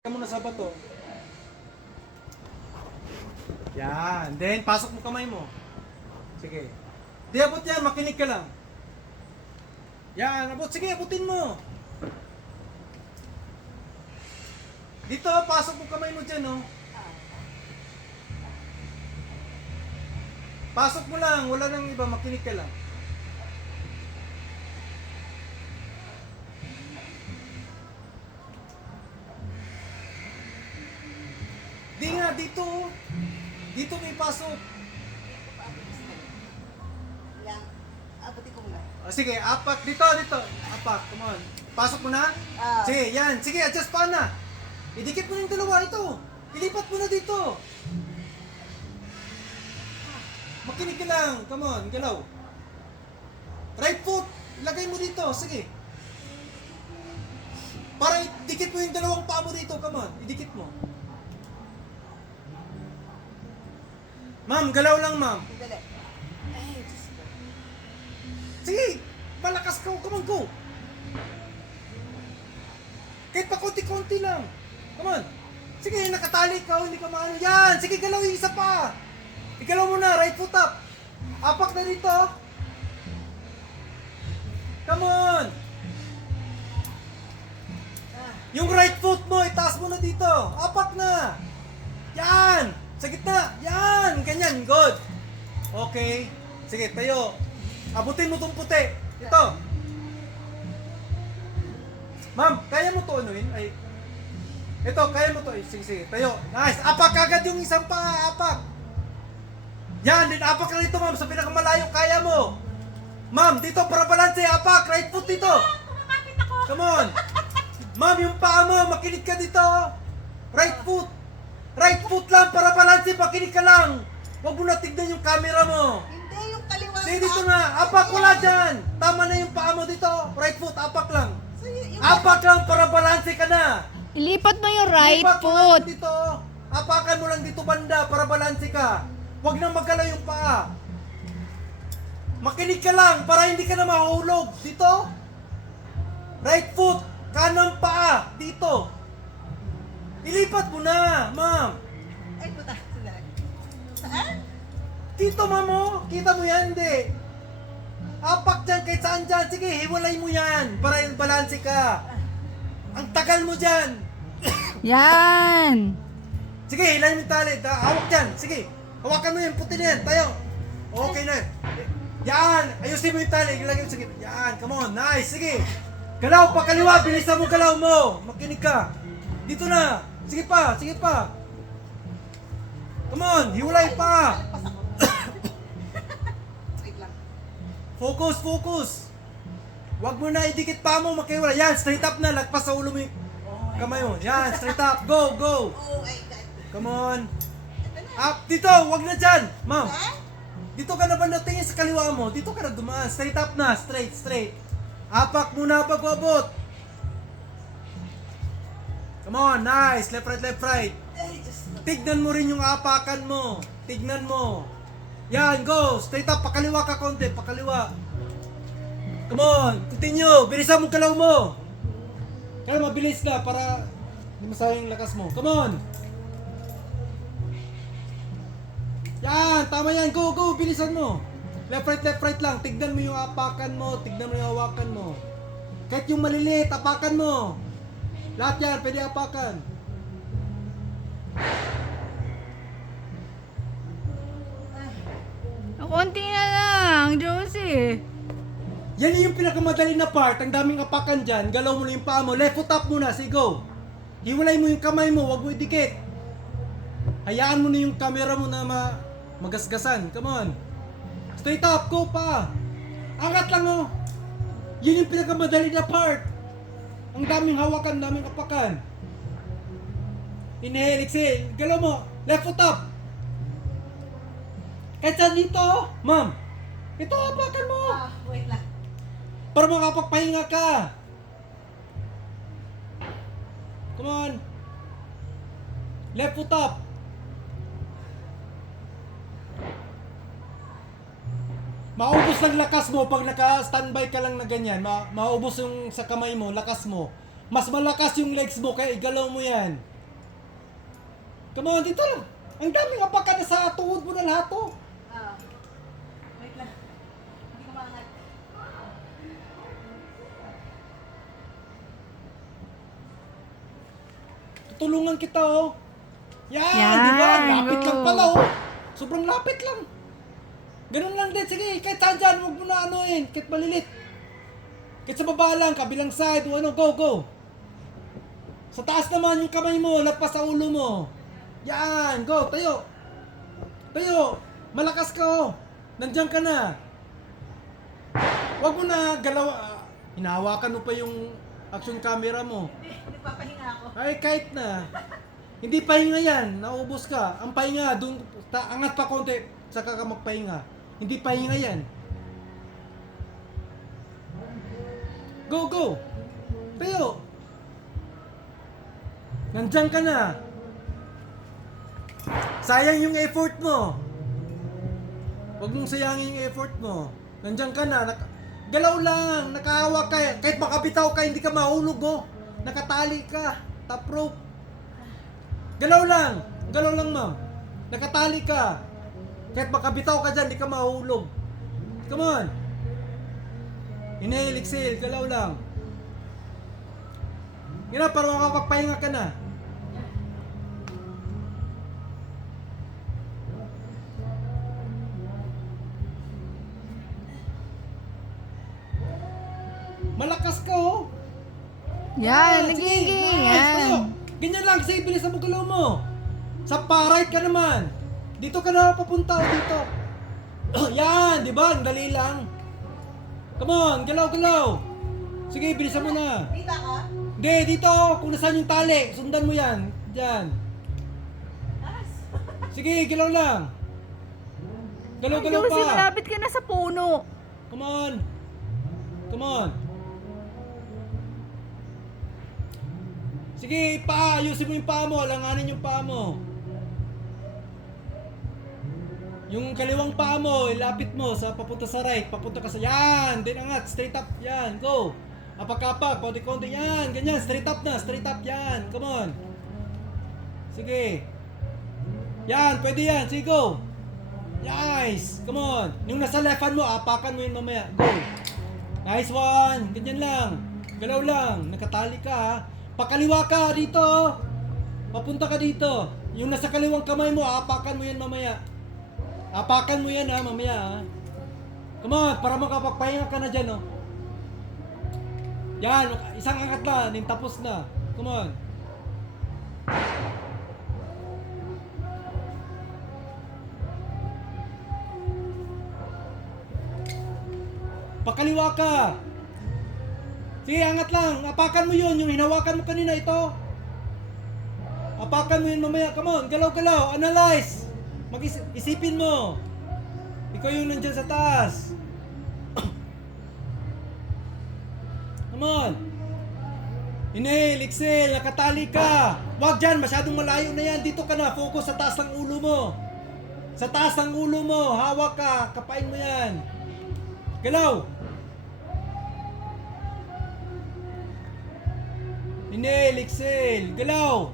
Ka muna sa bato. Yan. Then, pasok mo kamay mo. Sige. Di abot yan. Makinig ka lang. Yan. Abot. Sige, abutin mo. Dito, pasok mo kamay mo dyan, oh. Pasok mo lang. Wala nang iba. Makinig ka lang. Di nga, dito. Dito may pasok. Lang. Abutin ko muna. Sige, apak. Dito. Apak, come on. Pasok mo na? Sige, yan. Sige, adjust pa na. Idikit mo yung dalawa ito. Ilipat mo na dito. Makinig ka lang. Come on, galaw. Right foot. Lagay mo dito. Sige. Para idikit mo yung dalawang paa mo dito. Come on, idikit mo. Ma'am, galaw lang, ma'am. Dali. Ay, Diyos ko. Sige, malakas ka. Come on, go. Kahit pa konti-konti lang. Come on. Sige, nakatali ka. Hindi ka maano. Yan. Sige, galaw yung isa pa. Igalaw mo na. Right foot up. Apak na dito. Come on. Yung right foot mo, itaas mo na dito. Apak na. Yan. Sa gitna. Yan. Ganyan. Good. Okay. Sige, tayo. Abutin mo tong puti. Ito. Ma'am, kaya mo to anuin? Ay. Ito, kaya mo to. Sige. Tayo. Nice. Apak agad yung isang pa. Apak. Yan. Din apak na dito, ma'am. Sa pinakamalayo, kaya mo. Ma'am, dito para balanse. Apak. Right foot dito. Come on. Ma'am, yung paa mo. Makinig ka dito. Right foot. Right foot lang para balanse, makinig ka lang. Huwag mo na tignan yung camera mo. Hindi, yung kaliwa. Sige dito na, apak wala dyan. Tama na yung paa mo dito. Right foot, apak lang. So, yung Apak lang para balanse ka na. Ilipat mo yung right Ipak mo lang foot. dito. Apakan mo lang dito banda para balanse ka. Huwag nang magalaw yung paa. Makinig ka lang para hindi ka na mahulog. Dito. Right foot, kanang paa. Dito. Ilipat mo na, ma'am. Ay, puta. Sandali. Saan? Dito, ma'am, oh. Kita mo yan, hindi. Apak dyan, kahit saan dyan. Sige, hiwalay mo yan para balanse ka. Ang tagal mo dyan. Yan. Sige, hilahin mo yung tali. Hawak dyan. Sige, hawakan mo yung puti na yan. Tayo. Okay na. Yan. Ayusin mo yung tali. Ilagay mo. Sige. Yan. Come on. Nice. Sige. Galaw pa kaliwa. Bilisan mo galaw mo. Makinig ka. Dito na. Sige pa. Sige pa. Come on. Hiwalay pa. Pas ako. Wait lang. Focus. Huwag mo na idikit pa mo. Makiwala. Yan. Straight up na. Lagpas sa ulo mo yung kamay mo. Yan. Straight up. Go. Oh my God. Come on. Up. Dito. Huwag na dyan. Ma'am. Ha? Dito ka na ba natingin sa kaliwa mo? Dito ka na dumaan. Straight up na. Straight. Apak muna pag abot. Come on. Nice. Left, right. Ay, Diyos ko. Tignan mo rin yung apakan mo. Tignan mo. Yan. Go. Straight up. Pakaliwa ka konti. Pakaliwa. Come on. Continue. Bilisan mo galaw mo. Kaya mabilis ka para hindi masayang lakas mo. Come on. Yan. Tama yan. Go. Bilisan mo. Left, right lang. Tignan mo yung apakan mo. Tignan mo yung hawakan mo. Kahit yung maliliit, apakan mo. Lahat yan. Pwede apakan. Konti na lang, Josie. Yan yung pinakamadali na part. Ang daming apakan dyan. Galaw mo na yung paa mo. Left foot up muna. Sige, go. Hiwalay mo yung kamay mo. Huwag mo idikit. Hayaan mo na yung camera mo na magasgasan. Come on. Straight up. Go pa. Angat lang, oh. Yun yung pinakamadali na part. Ang daming hawakan, daming apakan. Inhale, exhale. Galaw mo. Left foot up. Kahit saan dito, oh. Ma'am. Ito, apakan mo. Wait lang. Para makapagpahinga ka. Come on. Left foot up. Maubos lang lakas mo pag naka-standby ka lang na ganyan. Maubos yung sa kamay mo, lakas mo. Mas malakas yung legs mo kaya igalaw mo yan. Come on, dito lang. Ang daming apakad na sa tuhod mo na lahat to. Ah. Wait lang. Hindi ko maangat. Tutulungan kita oh. Yan, Yan, di ba? Lapit lang go. pala oh. Sobrang lapit lang. Ganun lang din. Sige, kahit saan dyan, huwag mo na anuin. Kahit malilit. Kahit sa baba lang, kabilang side, o ano, go, go. Sa taas naman yung kamay mo, lagpas sa ulo mo. Yan, go, tayo. Tayo, malakas ka oh. Nandiyan ka na. Huwag mo na galaw. Hinahawakan mo pa yung action camera mo. Hindi, nagpapahinga ako. Ay, kahit na. Hindi pahinga yan. Naubos ka. Ang pahinga, dun, angat pa konti. Saka ka magpahinga. Hindi pahinga yan. Go, go. Tayo. Nandyan ka na. Sayang yung effort mo. Huwag mong sayangin yung effort mo. Nandyan ka na. Galaw lang. Nakahawak ka. Kahit makabitaw ka, hindi ka mahulog, oh. Nakatali ka. Top rope. Galaw lang. Galaw lang, ma'am. Nakatali ka. Kahit makabitaw ka dyan, hindi ka mahulog. Come on. Inhale, exhale. Galaw lang. Yan na, para makapagpahinga ka na. Malakas ka, oh. Yan, Sige, nagiging. nice, tayo. Yan. Ganyan lang, sige, bilisan mo galaw mo. Sa pa-right ka naman. Dito ka na papunta, o dito. Yan, di ba? Ang dali lang. Come on, galaw, galaw. Sige, bilisan mo na. Dito ako? Hindi, dito. Kung nasaan yung tali, sundan mo yan. Diyan. As. Sige, galaw lang. Galaw, Ay, galaw Josie, pa. malapit ka na sa puno. Come on. Come on. Sige, paa. Ayusin mo yung paa mo. Alanganin yung paa mo. Yung kaliwang paa mo, ilapit mo sa papunta sa right. Papunta ka sa... Yan! Din angat. Straight up. Yan. Go. Apak-apak. Konti-konti. Yan. Ganyan. Straight up na. Straight up. Yan. Come on. Sige. Yan. Pwede yan. Sige, go. Nice. Come on. Yung nasa left hand mo, apakan mo yun mamaya. Go. Nice one. Ganyan lang. Galaw lang. Nakatali ka ha. Pakaliwa ka dito. Papunta ka dito. Yung nasa kaliwang kamay mo, apakan mo yan mamaya. Apakan mo yan ha, mamaya ha. Come on, para makapagpahinga ka na dyan oh. Yan, isang angat na, ning tapos na. Come on. Pakaliwa ka. Sige, angat lang. Apakan mo yun. Yung hinawakan mo kanina, ito. Apakan mo yun mamaya. Come on, galaw-galaw. Analyze. Mag-isipin mo. Ikaw yung nandyan sa taas. Come on. Inhale, exhale. Nakatali ka. Huwag dyan. Masyadong malayo na yan. Dito ka na. Focus sa taas ng ulo mo. Sa taas ng ulo mo. Hawak ka. Kapain mo yan. Galaw. Inhale, exhale. Galaw.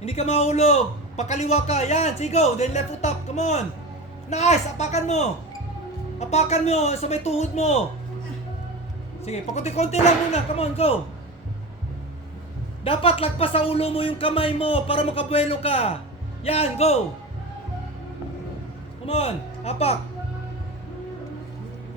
Hindi ka mahulog. Pakaliwa ka. Yan, sige go. Then left foot up. Come on. Nice. Apakan mo. Apakan mo sa may tuhod mo. Sige, pakunti-kunti lang muna. Come on, go. Dapat lagpas sa ulo mo yung kamay mo para makabuelo ka. Yan, go. Come on. Apak.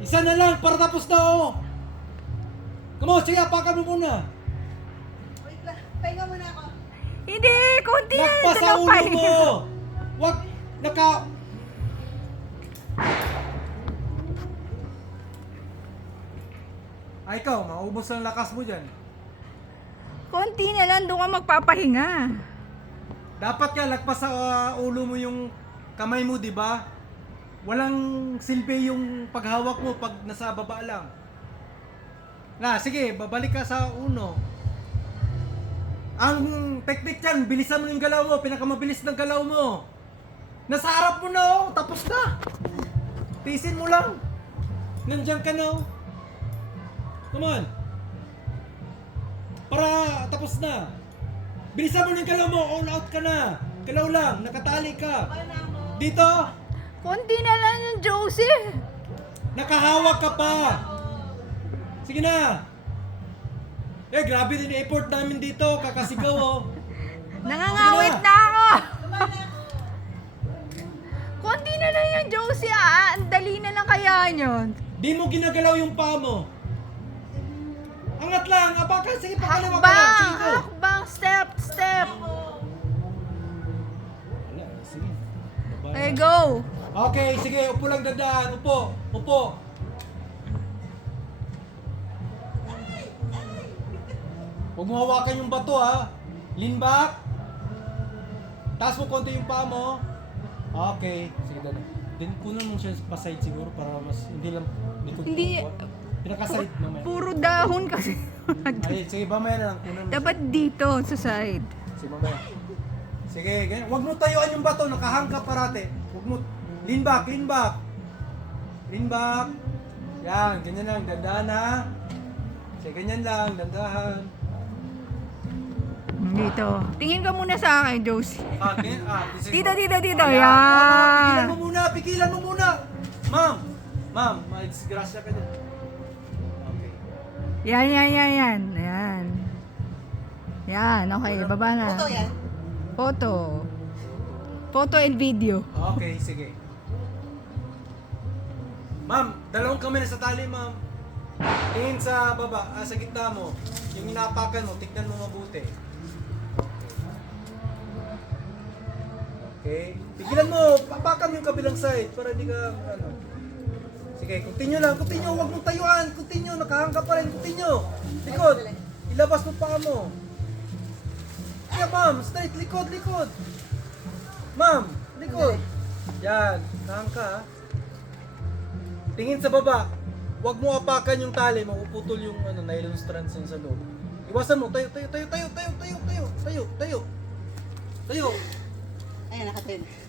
Isa na lang para tapos na oh. Come on, sige, apakan mo muna. Wait lang. Pahinga muna ako. Hindi, konti na. Lagpas Ito sa na ulo pa. mo. Wag, naka... Ay, ikaw, maubos ang lakas mo dyan. Konti na lang, doon ka magpapahinga. Dapat ka lagpas sa ulo mo yung kamay mo, di ba? Walang silbi yung paghawak mo pag nasa baba lang. Na, sige, babalik ka sa uno. Ang technique dyan, bilisan mo yung galaw mo, pinakamabilis ng galaw mo. Nasa harap mo na oh, tapos na. Tisin mo lang. Nandiyan ka na oh. Come on. Para tapos na. Bilisan mo ng galaw mo. All out ka na. Galaw lang. Nakatali ka. Wala na ako. Dito. Konti na lang yung Josie. Nakahawak ka pa. Sige na. Eh, grabe din yung effort namin dito. Kakasigaw, oh. Nangangawit na ako. Wala na ako. Konti na lang yung Josie ah. Ang dali na lang kaya yun. Di mo ginagalaw yung paa mo. Angat lang. Apakan. Sige, pakaliwa ka lang. Sige, Hakbang! go. Hakbang! Step! Step! Wala, sige. Baba Okay, na. go! Okay, sige. Upo lang dadaan. Upo. Upo. Huwag mo hawakan yung bato, ha. Lean back. Taas mo konti yung paa mo. Okay. Sige, dadaan. Then kunan mo siya pa side siguro para mas hindi lang likod. Hindi. Pinaka-side mamaya. Puro dahon kasi. Ay, sige, mamaya na lang. Kunan mo. Dapat dito sa side. Sige, mamaya. Sige, ganyan. Huwag mo tayuan yung bato. Nakahang ka parate. Huwag mo. Lean back, lean back. Lean back. Yan, ganyan lang. Dandahan, ha. Sige, ganyan lang. Dandahan. Dito. Tingin ka muna sa akin, Josie. Ganyan. Dito, dito, dito. Ayan. Yan. Pigilan mo muna, pigilan mo muna. Ma'am. Ma'am, disgrasya ka din. Okay. Yan, yan, yan, yan. Yan. Yan, okay. Baba na. Ito yan. Photo. Photo and video. Okay, sige. Ma'am, dalawang kamay na sa tali, ma'am. Tingin sa baba, sa gitna mo. Yung inapakan mo, tignan mo mabuti. Okay. Pigilan mo, papakan mo yung kabilang side para di ka, ano. Sige, continue lang, continue. Huwag mong tayuan, continue. Nakahangka pa rin, continue. Likod. Ilabas mo pa mo. Kaya ma'am, straight, likod, likod. Ma'am, likod. Yan, nakahangka ha. Tingin sa baba. Huwag mo apakan yung tali, mapuputol yung nylon strands yun sa loob. Iwasan mo, tayo, tayo, tayo, tayo, tayo, tayo, tayo, tayo, tayo. Tayo. Ayan, nakatin.